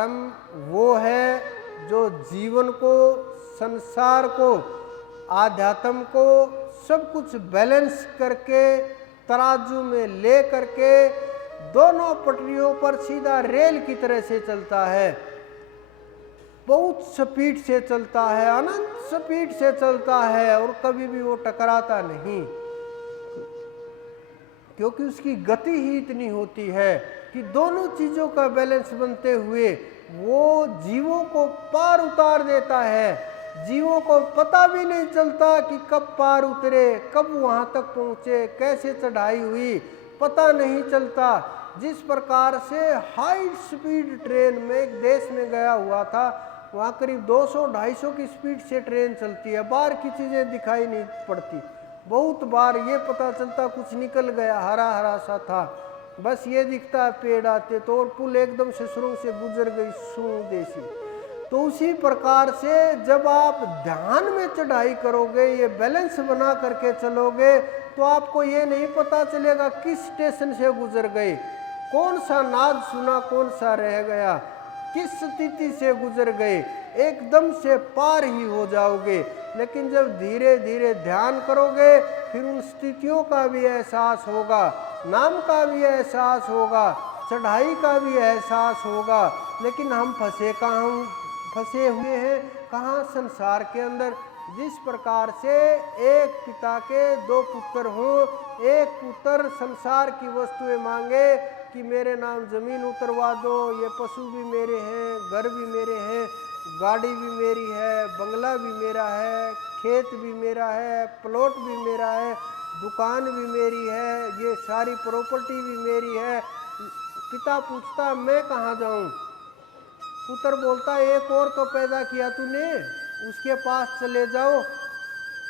धर्म वो है जो जीवन को, संसार को, आध्यात्म को सब कुछ बैलेंस करके तराजू में ले करके दोनों पटरियों पर सीधा रेल की तरह से चलता है, बहुत स्पीड से चलता है, अनंत स्पीड से चलता है और कभी भी वो टकराता नहीं, क्योंकि उसकी गति ही इतनी होती है कि दोनों चीजों का बैलेंस बनते हुए वो जीवों को पार उतार देता है। जीवों को पता भी नहीं चलता कि कब पार उतरे, कब वहां तक पहुंचे, कैसे चढ़ाई हुई, पता नहीं चलता। जिस प्रकार से हाई स्पीड ट्रेन में एक देश में गया हुआ था, वहाँ करीब 200-250 की स्पीड से ट्रेन चलती है, बाहर की चीज़ें दिखाई नहीं पड़ती, बहुत बार ये पता चलता कुछ निकल गया, हरा हरा सा था, बस ये दिखता है पेड़ आते तो, और पुल एकदम से शुरू से गुजर गई देसी। तो उसी प्रकार से जब आप ध्यान में चढ़ाई करोगे, ये बैलेंस बना करके चलोगे, तो आपको ये नहीं पता चलेगा किस स्टेशन से गुजर गए, कौन सा नाद सुना, कौन सा रह गया, किस स्थिति से गुजर गए, एकदम से पार ही हो जाओगे। लेकिन जब धीरे धीरे ध्यान करोगे, फिर उन स्थितियों का भी एहसास होगा, नाम का भी एहसास होगा, चढ़ाई का भी एहसास होगा। लेकिन हम फंसे हुए हैं कहाँ? संसार के अंदर। जिस प्रकार से एक पिता के 2 पुत्र हों, एक पुत्र संसार की वस्तुएं मांगे कि मेरे नाम जमीन उतरवा दो, ये पशु भी मेरे हैं, घर भी मेरे हैं, गाड़ी भी मेरी है, बंगला भी मेरा है, खेत भी मेरा है, प्लॉट भी मेरा है, दुकान भी मेरी है, ये सारी प्रॉपर्टी भी मेरी है। पिता पूछता मैं कहाँ जाऊँ? पुत्र बोलता एक और तो पैदा किया तूने, उसके पास चले जाओ।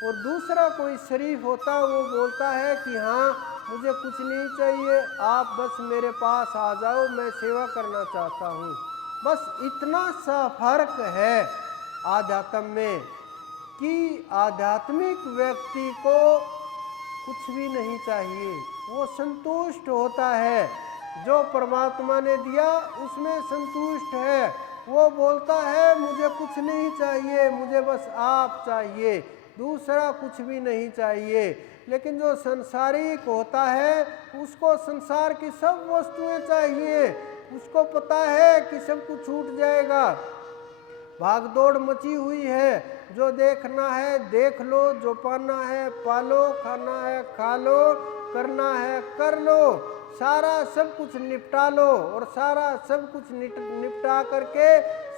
और दूसरा कोई शरीफ होता, वो बोलता है कि हाँ मुझे कुछ नहीं चाहिए, आप बस मेरे पास आ जाओ, मैं सेवा करना चाहता हूँ। बस इतना सा फर्क है आध्यात्म में कि आध्यात्मिक व्यक्ति को कुछ भी नहीं चाहिए, वो संतुष्ट होता है, जो परमात्मा ने दिया उसमें संतुष्ट है। वो बोलता है मुझे कुछ नहीं चाहिए, मुझे बस आप चाहिए, दूसरा कुछ भी नहीं चाहिए। लेकिन जो संसारिक होता है उसको संसार की सब वस्तुएं चाहिए, उसको पता है कि सब कुछ छूट जाएगा, भागदौड़ मची हुई है, जो देखना है देख लो, जो पाना है पालो, खाना है खा लो, करना है कर लो, सारा सब कुछ निपटा लो, और सारा सब कुछ निपटा करके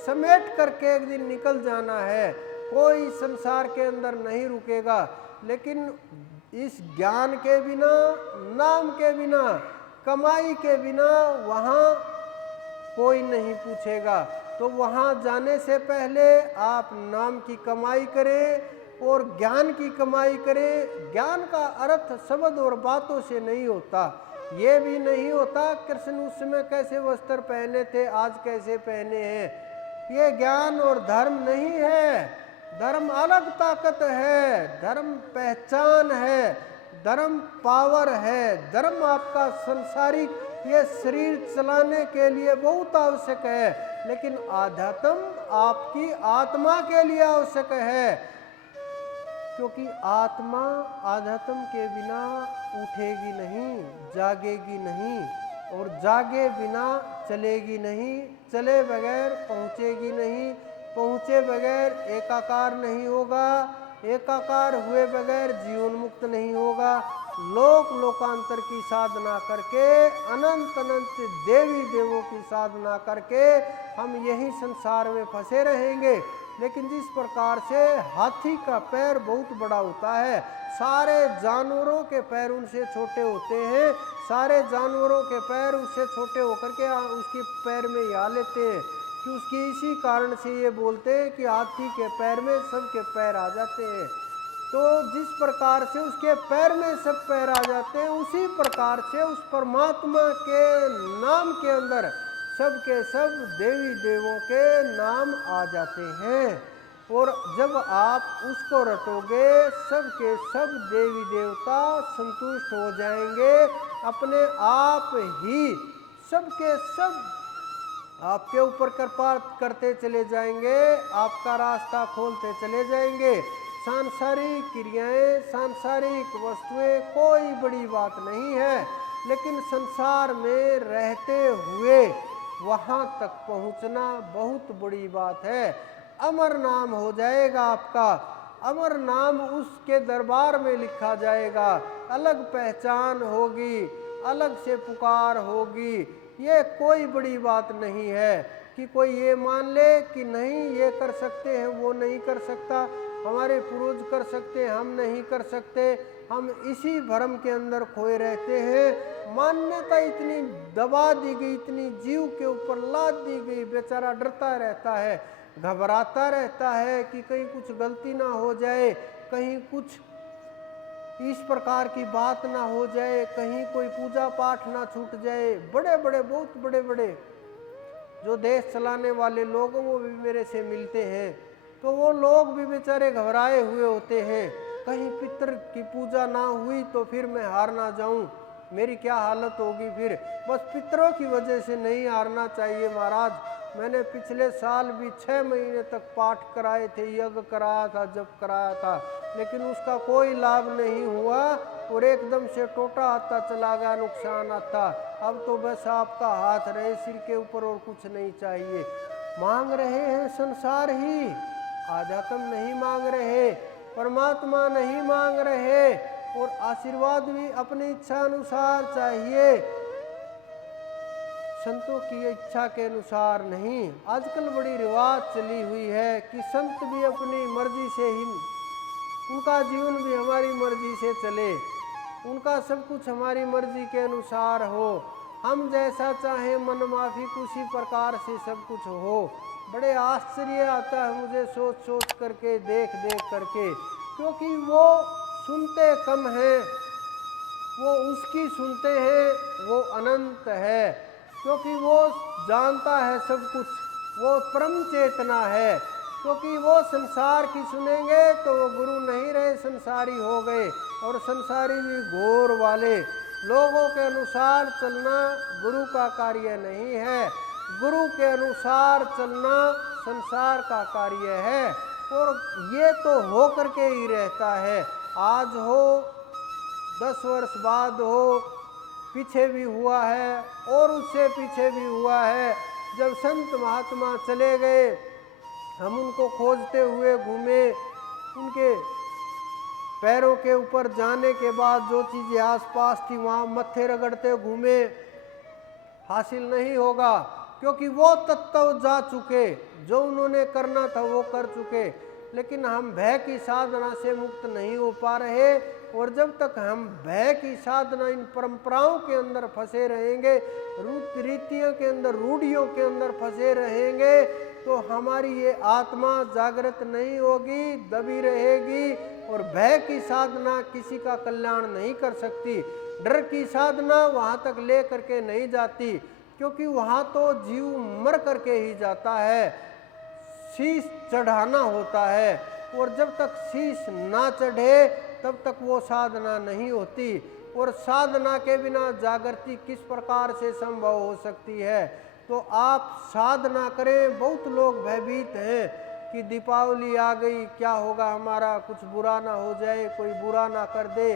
समेट करके एक दिन निकल जाना है। कोई संसार के अंदर नहीं रुकेगा। लेकिन इस ज्ञान के बिना, नाम के बिना, कमाई के बिना वहाँ कोई नहीं पूछेगा। तो वहाँ जाने से पहले आप नाम की कमाई करें और ज्ञान की कमाई करें। ज्ञान का अर्थ शब्द और बातों से नहीं होता, ये भी नहीं होता कृष्ण उस समय कैसे वस्त्र पहने थे, आज कैसे पहने हैं, ये ज्ञान और धर्म नहीं है। धर्म अलग ताकत है, धर्म पहचान है, धर्म पावर है। धर्म आपका सांसारिक ये शरीर चलाने के लिए बहुत आवश्यक है, लेकिन आध्यात्म आपकी आत्मा के लिए आवश्यक है, क्योंकि आत्मा आध्यात्म के बिना उठेगी नहीं, जागेगी नहीं, और जागे बिना चलेगी नहीं, चले बगैर पहुँचेगी नहीं, पहुँचे बगैर एकाकार नहीं होगा, एकाकार हुए बगैर जीवन मुक्त नहीं होगा। लोकांतर की साधना करके, अनंत अनंत देवी देवों की साधना करके हम यही संसार में फंसे रहेंगे। लेकिन जिस प्रकार से हाथी का पैर बहुत बड़ा होता है, सारे जानवरों के पैर उनसे छोटे होते हैं, सारे जानवरों के पैर उससे छोटे होकर के उसके पैर में ही आ लेते हैं, कि उसकी इसी कारण से ये बोलते हैं कि हाथी के पैर में सबके पैर आ जाते हैं। तो जिस प्रकार से उसके पैर में सब पैर आ जाते हैं, उसी प्रकार से उस परमात्मा के नाम के अंदर सब के सब देवी देवों के नाम आ जाते हैं। और जब आप उसको रटोगे, सब के सब देवी देवता संतुष्ट हो जाएंगे, अपने आप ही सब के सब आपके ऊपर कृपा करते चले जाएंगे, आपका रास्ता खोलते चले जाएंगे। सांसारिक क्रियाएं, सांसारिक वस्तुएं कोई बड़ी बात नहीं है, लेकिन संसार में रहते हुए वहाँ तक पहुँचना बहुत बड़ी बात है। अमर नाम हो जाएगा आपका, अमर नाम उसके दरबार में लिखा जाएगा, अलग पहचान होगी, अलग से पुकार होगी। ये कोई बड़ी बात नहीं है कि कोई ये मान ले कि नहीं ये कर सकते हैं, वो नहीं कर सकता, हमारे पूर्वज कर सकते हम नहीं कर सकते। हम इसी भ्रम के अंदर खोए रहते हैं। मान्यता इतनी दबा दी गई, इतनी जीव के ऊपर लाद दी गई, बेचारा डरता रहता है, घबराता रहता है कि कहीं कुछ गलती ना हो जाए, कहीं कुछ इस प्रकार की बात ना हो जाए, कहीं कोई पूजा पाठ ना छूट जाए। बड़े बड़े, बहुत बड़े बड़े जो देश चलाने वाले लोग वो भी मेरे से मिलते हैं, तो वो लोग भी बेचारे घबराए हुए होते हैं, कहीं पितर की पूजा ना हुई तो फिर मैं हार ना जाऊं, मेरी क्या हालत होगी फिर। बस पितरों की वजह से नहीं हारना चाहिए महाराज। मैंने पिछले साल भी 6 महीने तक पाठ कराए थे, यज्ञ कराया था, जप कराया था, लेकिन उसका कोई लाभ नहीं हुआ और एकदम से टोटा आता चला गया, नुकसान आता। अब तो बस आपका हाथ रहे सिर के ऊपर और कुछ नहीं चाहिए। मांग रहे हैं संसार ही, आध्यात्म नहीं मांग रहे, परमात्मा नहीं मांग रहे, और आशीर्वाद भी अपनी इच्छा अनुसार चाहिए, संतों की इच्छा के अनुसार नहीं। आजकल बड़ी रिवाज चली हुई है कि संत भी अपनी मर्जी से ही, उनका जीवन भी हमारी मर्जी से चले, उनका सब कुछ हमारी मर्जी के अनुसार हो, हम जैसा चाहें मन माफिक उसी प्रकार से सब कुछ हो। बड़े आश्चर्य आता है मुझे सोच सोच करके, देख देख करके, क्योंकि वो सुनते कम हैं, वो उसकी सुनते हैं, वो अनंत है, क्योंकि वो जानता है सब कुछ, वो परम चेतना है। क्योंकि वो संसार की सुनेंगे तो वो गुरु नहीं रहे, संसारी हो गए, और संसारी भी घोर वाले। लोगों के अनुसार चलना गुरु का कार्य नहीं है, गुरु के अनुसार चलना संसार का कार्य है, और ये तो हो करके ही रहता है। आज हो, 10 वर्ष बाद हो, पीछे भी हुआ है और उससे पीछे भी हुआ है। जब संत महात्मा चले गए, हम उनको खोजते हुए घूमे, उनके पैरों के ऊपर जाने के बाद जो चीज़ें आसपास थी वहाँ मत्थे रगड़ते घूमे, हासिल नहीं होगा, क्योंकि वो तत्व जा चुके, जो उन्होंने करना था वो कर चुके। लेकिन हम भय की साधना से मुक्त नहीं हो पा रहे, और जब तक हम भय की साधना, इन परंपराओं के अंदर फंसे रहेंगे, रीतियों के अंदर, रूढ़ियों के अंदर फंसे रहेंगे, तो हमारी ये आत्मा जागृत नहीं होगी, दबी रहेगी, और भय की साधना किसी का कल्याण नहीं कर सकती। डर की साधना वहाँ तक ले करके नहीं जाती, क्योंकि वहाँ तो जीव मर करके ही जाता है, शीश चढ़ाना होता है, और जब तक शीश ना चढ़े तब तक वो साधना नहीं होती। और साधना के बिना जागृति किस प्रकार से संभव हो सकती है। तो आप साधना करें। बहुत लोग भयभीत हैं कि दीपावली आ गई, क्या होगा हमारा, कुछ बुरा ना हो जाए, कोई बुरा ना कर दे,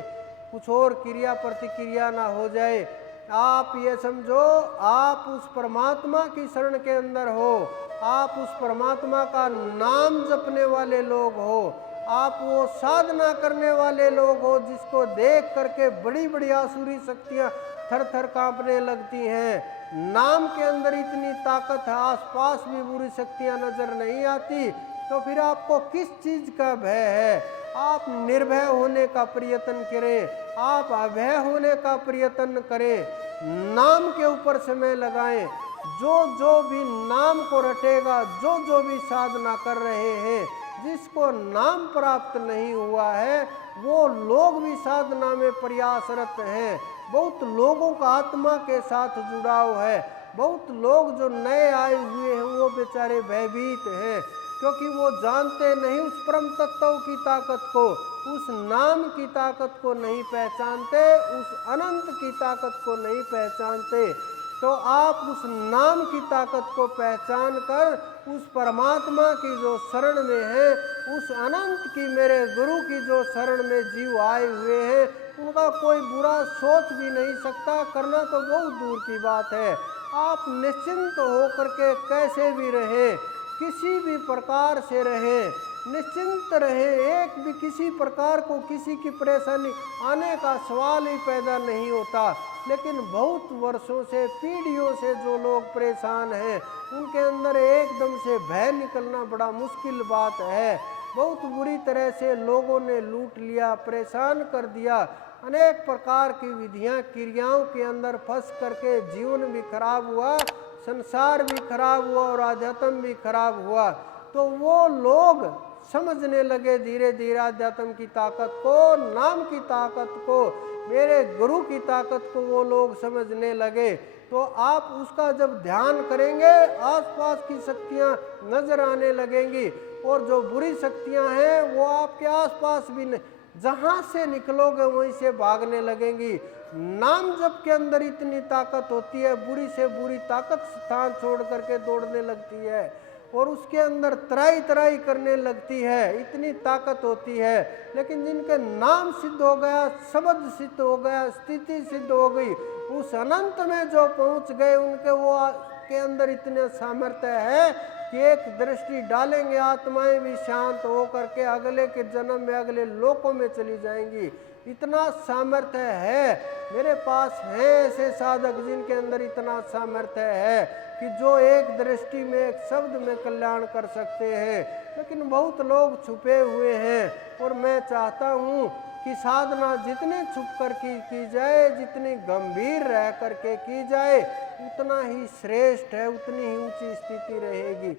कुछ और क्रिया प्रतिक्रिया ना हो जाए। आप ये समझो, आप उस परमात्मा की शरण के अंदर हो, आप उस परमात्मा का नाम जपने वाले लोग हो, आप वो साधना करने वाले लोग हो, जिसको देख करके बड़ी बड़ी आसुरी शक्तियाँ थर थर कांपने लगती हैं। नाम के अंदर इतनी ताकत है, आसपास भी बुरी शक्तियाँ नजर नहीं आती, तो फिर आपको किस चीज़ का भय है। आप निर्भय होने का प्रयत्न करें, आप अभय होने का प्रयत्न करें, नाम के ऊपर समय लगाएं। जो भी नाम को रटेगा, जो भी साधना कर रहे हैं, जिसको नाम प्राप्त नहीं हुआ है, वो लोग भी साधना में प्रयासरत हैं। बहुत लोगों का आत्मा के साथ जुड़ाव है, बहुत लोग जो नए आए हुए हैं वो बेचारे भयभीत हैं, क्योंकि वो जानते नहीं उस परम तत्व की ताकत को, उस नाम की ताकत को नहीं पहचानते, उस अनंत की ताकत को नहीं पहचानते। तो आप उस नाम की ताकत को पहचान कर उस परमात्मा की जो शरण में है, उस अनंत की मेरे गुरु की जो शरण में जीव आए हुए हैं, उनका कोई बुरा सोच भी नहीं सकता, करना तो बहुत दूर की बात है। आप निश्चिंत होकर के कैसे भी रहे, किसी भी प्रकार से रहे, निश्चिंत रहे, एक भी किसी प्रकार को किसी की परेशानी आने का सवाल ही पैदा नहीं होता। लेकिन बहुत वर्षों से, पीढ़ियों से जो लोग परेशान हैं, उनके अंदर एकदम से भय निकलना बड़ा मुश्किल बात है। बहुत बुरी तरह से लोगों ने लूट लिया, परेशान कर दिया, अनेक प्रकार की विधियां क्रियाओं के अंदर फंस करके जीवन भी खराब हुआ, संसार भी खराब हुआ और आध्यात्म भी खराब हुआ। तो वो लोग समझने लगे धीरे धीरे आध्यात्म की ताकत को, नाम की ताकत को, मेरे गुरु की ताकत को वो लोग समझने लगे। तो आप उसका जब ध्यान करेंगे, आसपास की शक्तियां नजर आने लगेंगी और जो बुरी शक्तियां हैं वो आपके आसपास भी नहीं, जहां से निकलोगे वहीं से भागने लगेंगी। नाम जप के अंदर इतनी ताकत होती है, बुरी से बुरी ताकत स्थान छोड़ करके दौड़ने लगती है और उसके अंदर तराई तराई करने लगती है, इतनी ताकत होती है। लेकिन जिनके नाम सिद्ध हो गया, शब्द सिद्ध हो गया, स्थिति सिद्ध हो गई, उस अनंत में जो पहुंच गए, उनके वो के अंदर इतने सामर्थ्य है कि एक दृष्टि डालेंगे, आत्माएं भी शांत होकर के अगले के जन्म में, अगले लोकों में चली जाएंगी। इतना सामर्थ्य है। मेरे पास है ऐसे साधक जिनके अंदर इतना सामर्थ्य है कि जो एक दृष्टि में, एक शब्द में कल्याण कर सकते हैं। लेकिन बहुत लोग छुपे हुए हैं और मैं चाहता हूँ कि साधना जितनी छुप कर की जाए, जितनी गंभीर रह करके की जाए, उतना ही श्रेष्ठ है, उतनी ही ऊंची स्थिति रहेगी।